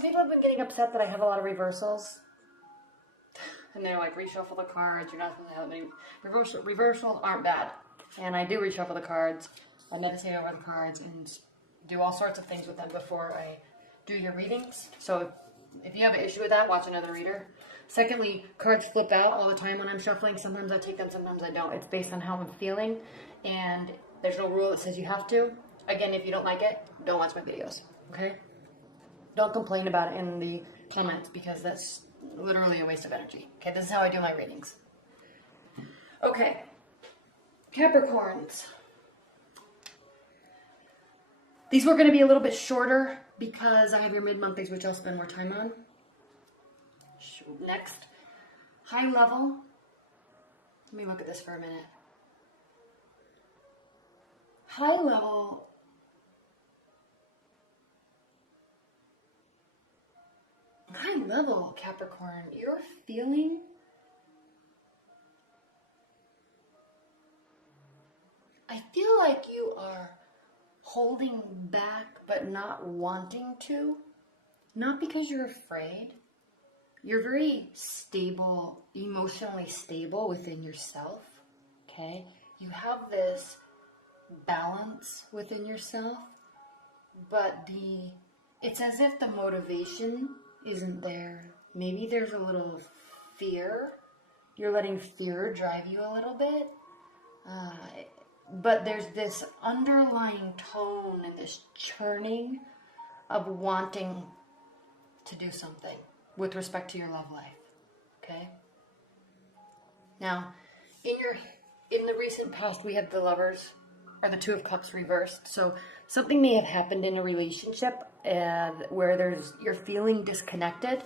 Some people have been getting upset that I have a lot of reversals. And they're like, reshuffle the cards. You're not supposed to have many. Reversals aren't bad. And I do reshuffle the cards. I meditate over the cards and do all sorts of things with them before I do your readings. So if you have an issue with that, watch another reader. Secondly, cards flip out all the time when I'm shuffling. Sometimes I take them, sometimes I don't. It's based on how I'm feeling. And there's no rule that says you have to. Again, if you don't like it, don't watch my videos. Okay? Don't complain about it in the comments because that's literally a waste of energy. Okay, this is how I do my readings. Okay. Capricorns. These were going to be a little bit shorter because I have your mid-monthlies, which I'll spend more time on. Next, high level. Let me look at this for a minute. High level. High level, Capricorn, you're feeling I feel like you are holding back but not wanting to. Not because you're afraid. You're very stable, emotionally stable within yourself, okay? You have this balance within yourself, but it's as if the motivation isn't there. Maybe there's a little fear. You're letting fear drive you a little bit. But there's this underlying tone and this churning of wanting to do something with respect to your love life. Okay? Now, in the recent past, we had the Lovers, or the Two of Cups reversed. So something may have happened in a relationship where you're feeling disconnected.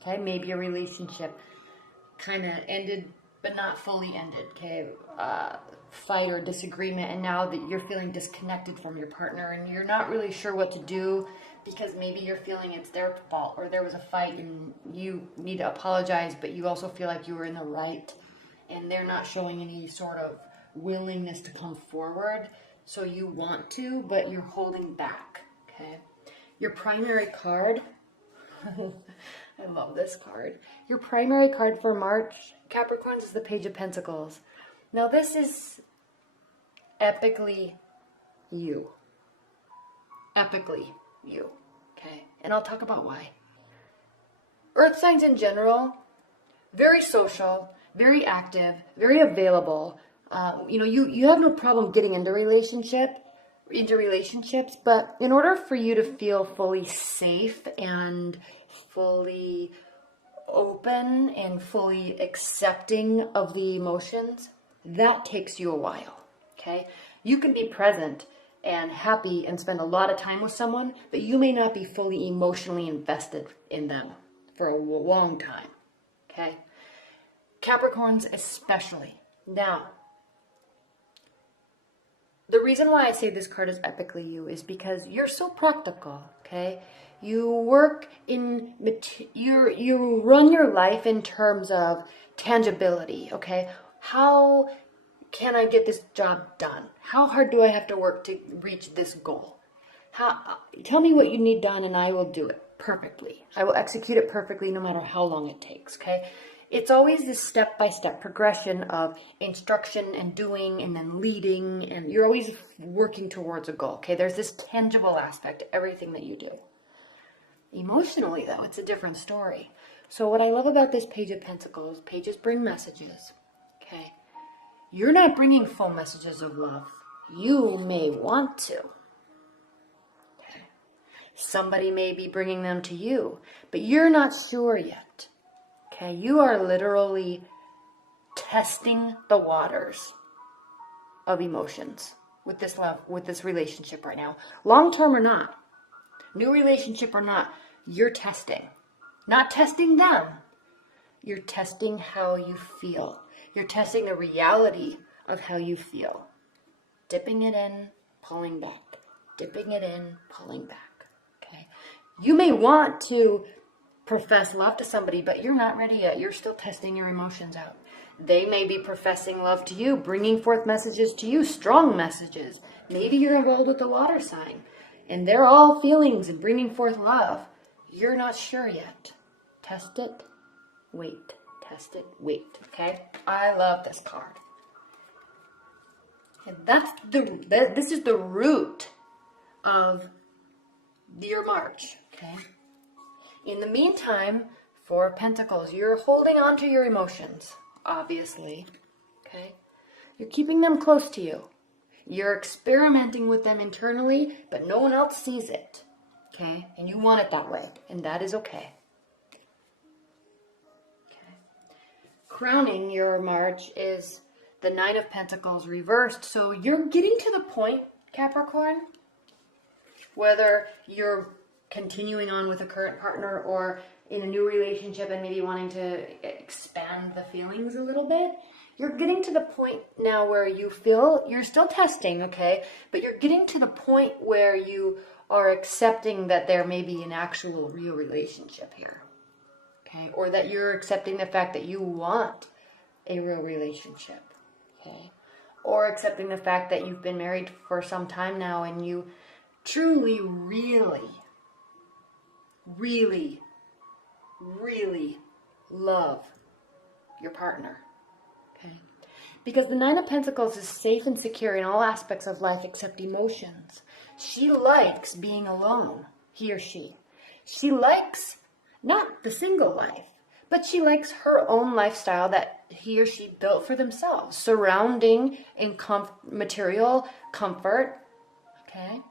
Okay? Maybe a relationship kind of ended, but not fully ended. Okay? Fight or disagreement, and now that you're feeling disconnected from your partner and you're not really sure what to do because maybe you're feeling it's their fault or there was a fight and you need to apologize, but you also feel like you were in the right and they're not showing any sort of willingness to come forward. So you want to, but you're holding back. Okay. Your primary card, I love this card. Your primary card for March, Capricorns, is the Page of Pentacles. Now this is epically you. Epically you. Okay? And I'll talk about why. Earth signs in general, very social, very active, very available. You have no problem getting into relationships, but in order for you to feel fully safe and fully open and fully accepting of the emotions, that takes you a while, okay? You can be present and happy and spend a lot of time with someone, but you may not be fully emotionally invested in them for a long time, okay? Capricorns especially. Now, the reason why I say this card is epically you is because you're so practical, okay? You work in, you run your life in terms of tangibility, okay? How can I get this job done? How hard do I have to work to reach this goal? Tell me what you need done and I will do it perfectly. I will execute it perfectly no matter how long it takes, okay? It's always this step-by-step progression of instruction and doing and then leading, and you're always working towards a goal, okay? There's this tangible aspect to everything that you do. Emotionally, though, it's a different story. So what I love about this Page of Pentacles, pages bring messages, okay? You're not bringing full messages of love. You may want to. Okay? Somebody may be bringing them to you, but you're not sure yet. Okay? You are literally testing the waters of emotions with this love, with this relationship right now. Long-term or not, new relationship or not, you're testing. Not testing them. You're testing how you feel. You're testing the reality of how you feel. Dipping it in, pulling back. Dipping it in, pulling back. Okay? You may want to profess love to somebody, but you're not ready yet. You're still testing your emotions out. They may be professing love to you, bringing forth messages to you, strong messages. Maybe you're involved with the water sign, and they're all feelings and bringing forth love. you're not sure yet. Test it, wait. Test it, wait. Okay? I love this card. And this is the root of your March. Okay? In the meantime, Four of Pentacles, you're holding on to your emotions, obviously. Okay? You're keeping them close to you. You're experimenting with them internally, but no one else sees it. Okay? And you want it that way, and that is okay. Okay. Crowning your March is the Nine of Pentacles reversed. So you're getting to the point, Capricorn, whether you're continuing on with a current partner or in a new relationship and maybe wanting to expand the feelings a little bit, you're getting to the point now where you feel you're still testing, okay? But you're getting to the point where you are accepting that there may be an actual real relationship here, okay? Or that you're accepting the fact that you want a real relationship, okay? Or accepting the fact that you've been married for some time now and you truly, really, really, really love your partner. Okay? Because the Nine of Pentacles is safe and secure in all aspects of life except emotions. She likes being alone, he or she. She likes not the single life, but she likes her own lifestyle that he or she built for themselves, surrounding in material comfort, okay?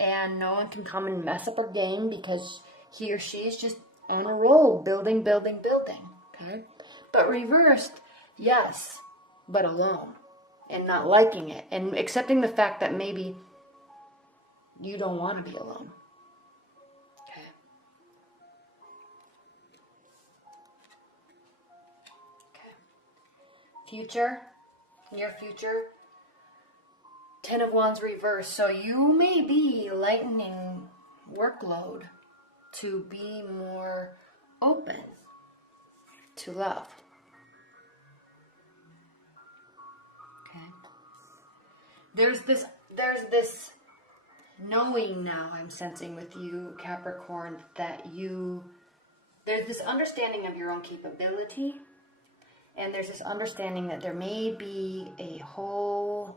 And no one can come and mess up her game because he or she is just on a roll, building, building, building, okay? But reversed, yes, but alone and not liking it and accepting the fact that maybe you don't want to be alone, okay? Okay. Future, near future, Ten of Wands reversed. So you may be lightening workload to be more open to love. Okay. There's this knowing now I'm sensing with you, Capricorn, that there's this understanding of your own capability, and there's this understanding that there may be a whole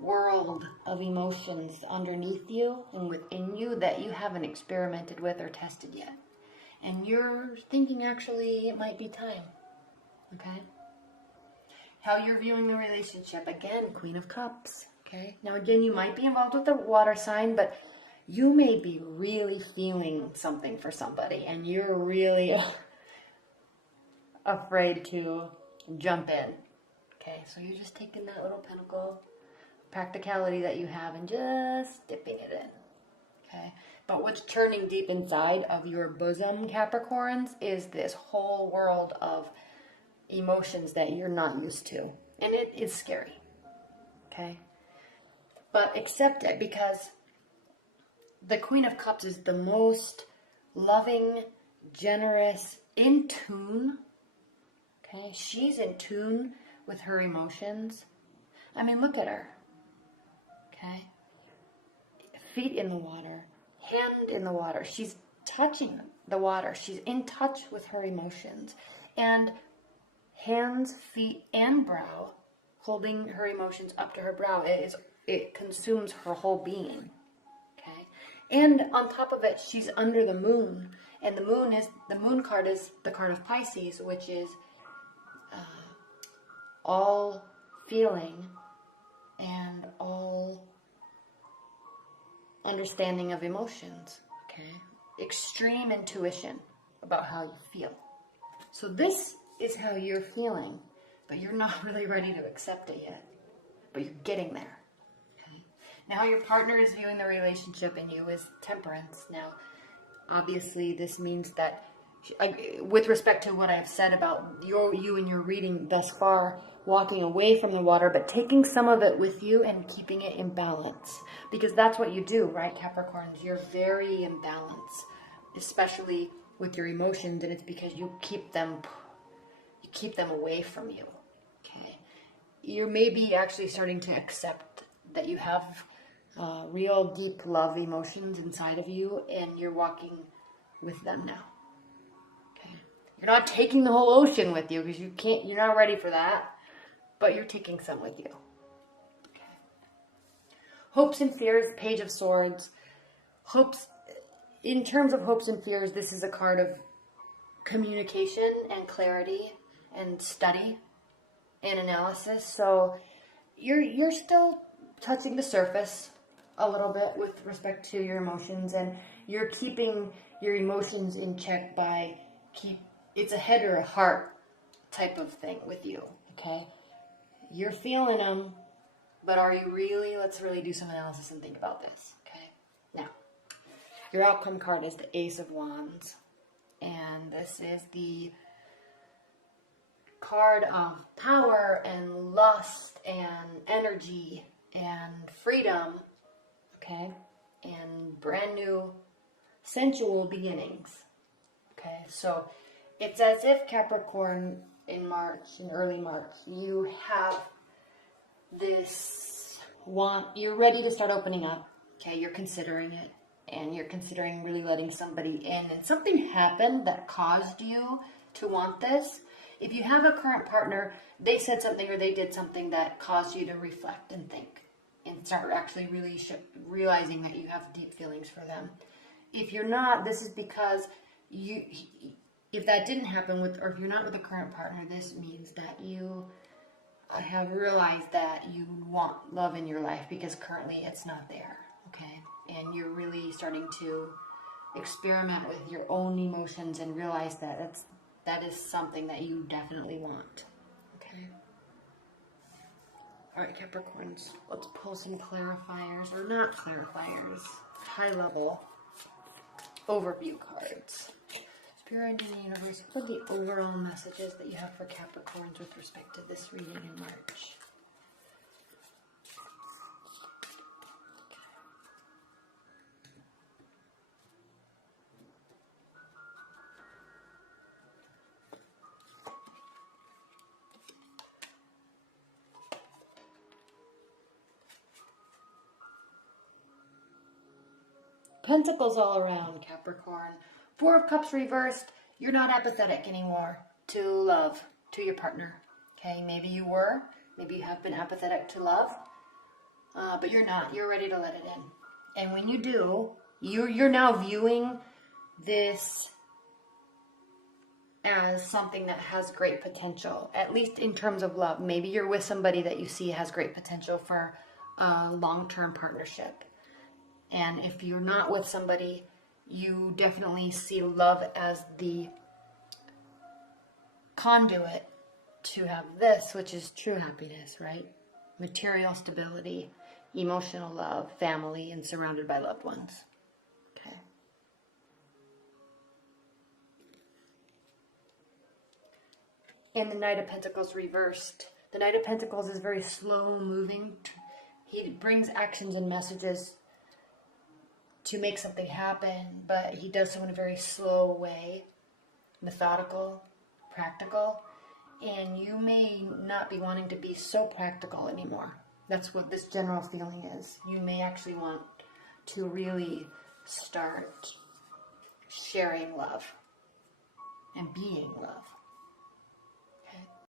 world of emotions underneath you and within you that you haven't experimented with or tested yet. And you're thinking actually it might be time. Okay? How you're viewing the relationship. Again, Queen of Cups. Okay? Now again, you might be involved with the water sign, but you may be really feeling something for somebody and you're really afraid to jump in. Okay? So you're just taking that little pentacle practicality that you have and just dipping it in, okay? But what's churning deep inside of your bosom, Capricorns, is this whole world of emotions that you're not used to, and it is scary, okay? But accept it, because the Queen of Cups is the most loving, generous, in tune, okay? She's in tune with her emotions. I mean, look at her. Okay, feet in the water, hand in the water. She's touching the water. She's in touch with her emotions. And hands, feet, and brow, holding her emotions up to her brow. It consumes her whole being. Okay, and on top of it, she's under the moon. And the moon card is the card of Pisces, which is all feeling and all understanding of emotions, okay? Extreme intuition about how you feel. So this is how you're feeling, but you're not really ready to accept it yet. But you're getting there, okay? Now how your partner is viewing the relationship in you is Temperance. Now, obviously this means that, with respect to what I've said about you and your reading thus far, walking away from the water, but taking some of it with you and keeping it in balance. Because that's what you do, right, Capricorns? You're very in balance, especially with your emotions, and it's because you keep them away from you, okay? You may be actually starting to accept that you have real deep love emotions inside of you, and you're walking with them now. Okay. You're not taking the whole ocean with you because you're not ready for that, but you're taking some with you. Okay. Hopes and fears, Page of Swords. Hopes, in terms of hopes and fears, this is a card of communication and clarity and study and analysis. So you're still touching the surface a little bit with respect to your emotions, and you're keeping your emotions in check by it's a head or a heart type of thing with you. Okay, you're feeling them, but are you really? Let's really do some analysis and think about this. Okay, now your outcome card is the Ace of Wands, and this is the card of power and lust and energy and freedom, okay, and brand new sensual beginnings. Okay, so it's as if Capricorn in early March, you have this you're ready to start opening up. Okay, you're considering it, and you're considering really letting somebody in, and something happened that caused you to want this. If you have a current partner, they said something or they did something that caused you to reflect and think and start actually really realizing that you have deep feelings for them. If you're not, this is because if that didn't happen or if you're not with a current partner, this means that you have realized that you want love in your life because currently it's not there, okay? And you're really starting to experiment with your own emotions and realize that is something that you definitely want, okay? All right, Capricorns, let's pull some clarifiers, or not clarifiers, high-level overview cards. Spirit and the universe, what are the overall messages that you have for Capricorns with respect to this reading in March? Pentacles all around, Capricorn. Four of Cups reversed. You're not apathetic anymore to love, to your partner. Okay, maybe you were. Maybe you have been apathetic to love. But you're not. You're ready to let it in. And when you do, you're now viewing this as something that has great potential, at least in terms of love. Maybe you're with somebody that you see has great potential for a long-term partnership. And if you're not with somebody, you definitely see love as the conduit to have this, which is true happiness, right? Material stability, emotional love, family, and surrounded by loved ones. Okay. And the Knight of Pentacles reversed. The Knight of Pentacles is very slow moving. He brings actions and messages to make something happen, but he does so in a very slow way, methodical, practical, and you may not be wanting to be so practical anymore. That's what this general feeling is. You may actually want to really start sharing love and being love.